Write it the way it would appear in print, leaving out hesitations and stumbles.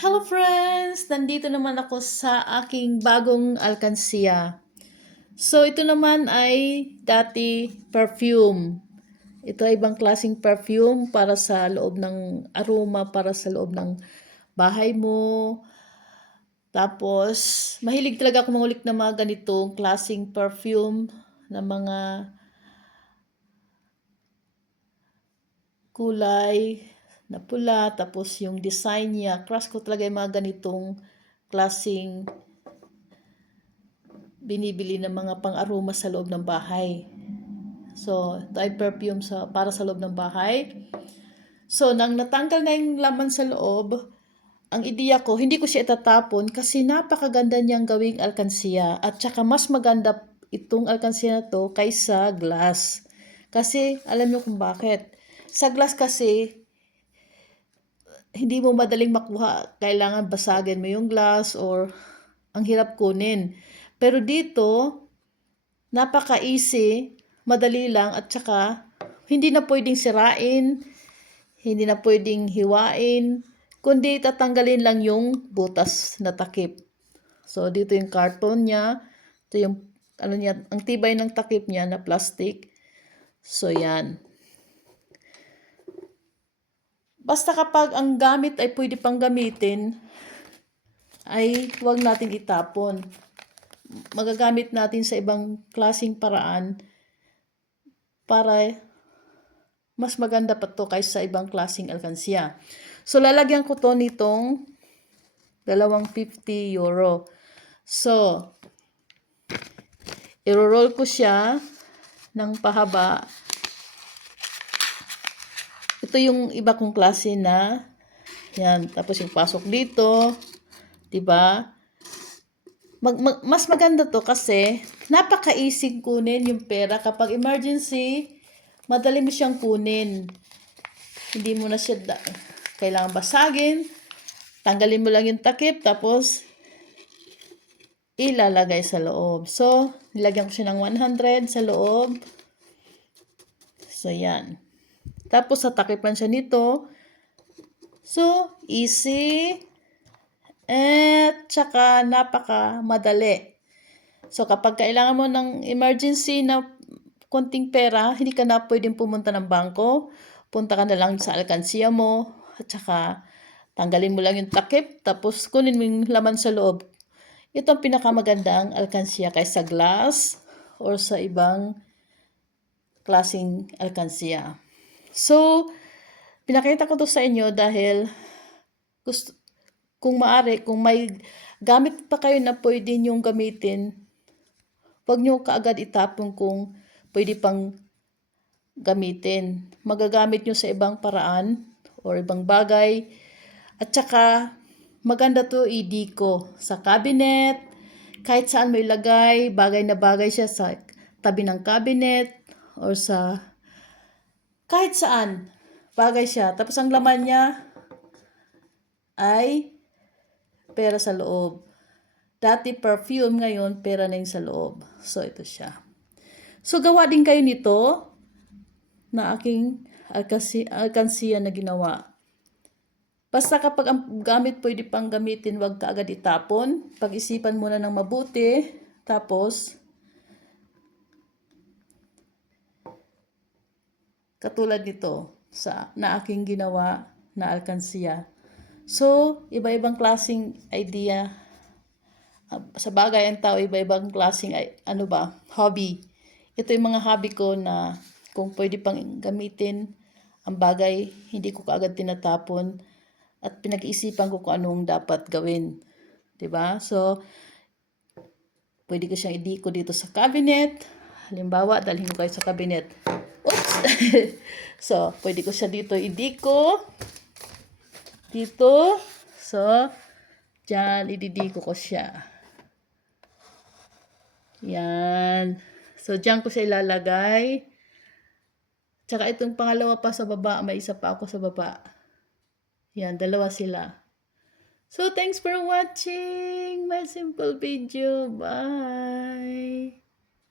Hello friends! Nandito naman ako sa aking bagong alkansiya. So ito naman ay dati perfume. Ito ay ibang klaseng perfume para sa loob ng aroma, para sa loob ng bahay mo. Tapos, mahilig talaga ako mangulik ng mga ganitong klaseng perfume na mga kulay na pula. Tapos yung design niya, crush ko talaga yung mga ganitong klaseng binibili ng mga pang-aroma sa loob ng bahay. So, ito ay perfume para sa loob ng bahay. So, nang natanggal na yung laman sa loob, ang ideya ko, hindi ko siya itatapon kasi napakaganda niyang gawing alkansiya. At saka mas maganda itong alkansiya na to kaysa glass. Kasi, alam niyo kung bakit. Sa glass kasi, hindi mo madaling makuha. Kailangan basagin mo yung glass or ang hirap kunin. Pero dito, napaka-easy, madali lang at saka hindi na pwedeng sirain, hindi na pwedeng hiwain, kundi tatanggalin lang yung butas na takip. So dito yung karton niya, ito yung ano niya, ang tibay ng takip niya na plastic. So yan. Basta kapag ang gamit ay pwede pang gamitin, ay huwag natin itapon. Magagamit natin sa ibang klaseng paraan para mas maganda pa to kaysa ibang klaseng alkansiya. So, lalagyan ko to nitong €250. So, i-roll ko siya ng pahaba. Ito yung iba kong klase na yan. Tapos yung pasok dito. Diba? Mas maganda to kasi napaka-easy kunin yung pera. Kapag emergency, madali mo siyang kunin. Hindi mo na siya kailangan basagin. Tanggalin mo lang yung takip, tapos ilalagay sa loob. So, nilagyan ko siya ng 100 sa loob. So, yan. Tapos, satakipan siya nito. So, easy. At saka, napaka madali. So, kapag kailangan mo ng emergency na konting pera, hindi ka na pwedeng pumunta ng bangko. Punta ka na lang sa alkansiya mo. At saka, tanggalin mo lang yung takip, tapos kunin mo yung laman sa loob. Ito ang pinakamagandang alkansiya kaysa glass or sa ibang klaseng alkansiya. So, pinakita ko to sa inyo dahil kung maaari, kung may gamit pa kayo na pwede nyong gamitin, huwag nyo kaagad itapon kung pwede pang gamitin. Magagamit nyo sa ibang paraan or ibang bagay. At saka, maganda to i-deco sa cabinet, kahit saan mo ilagay, bagay na bagay siya sa tabi ng cabinet or sa kahit saan, bagay siya. Tapos ang laman niya ay pera sa loob. Dati perfume, ngayon pera na yung sa loob. So ito siya. So gawa din kayo nito na aking alkansiya na ginawa. Basta kapag ang gamit pwede pang gamitin, wag ka agad itapon. Pag-isipan muna ng mabuti. Tapos, katulad nito na aking ginawa na alkansiya. So, iba-ibang klaseng idea. Sa bagay, ang tao, iba-ibang klaseng hobby. Ito yung mga hobby ko na kung pwede pang gamitin, ang bagay, hindi ko kaagad tinatapon. At pinag-iisipan ko kung anong dapat gawin. 'Di ba? So, pwede ko siyang i-deco dito sa cabinet. Halimbawa, dalhin ko kayo sa cabinet. Oops! So, pwede ko siya dito i-deco. Dito. So, dyan, i-deco ko siya. Yan. So, dyan ko siya ilalagay. Tsaka itong pangalawa pa sa baba, may isa pa ako sa baba. Yan, dalawa sila. So, thanks for watching my simple video. Bye!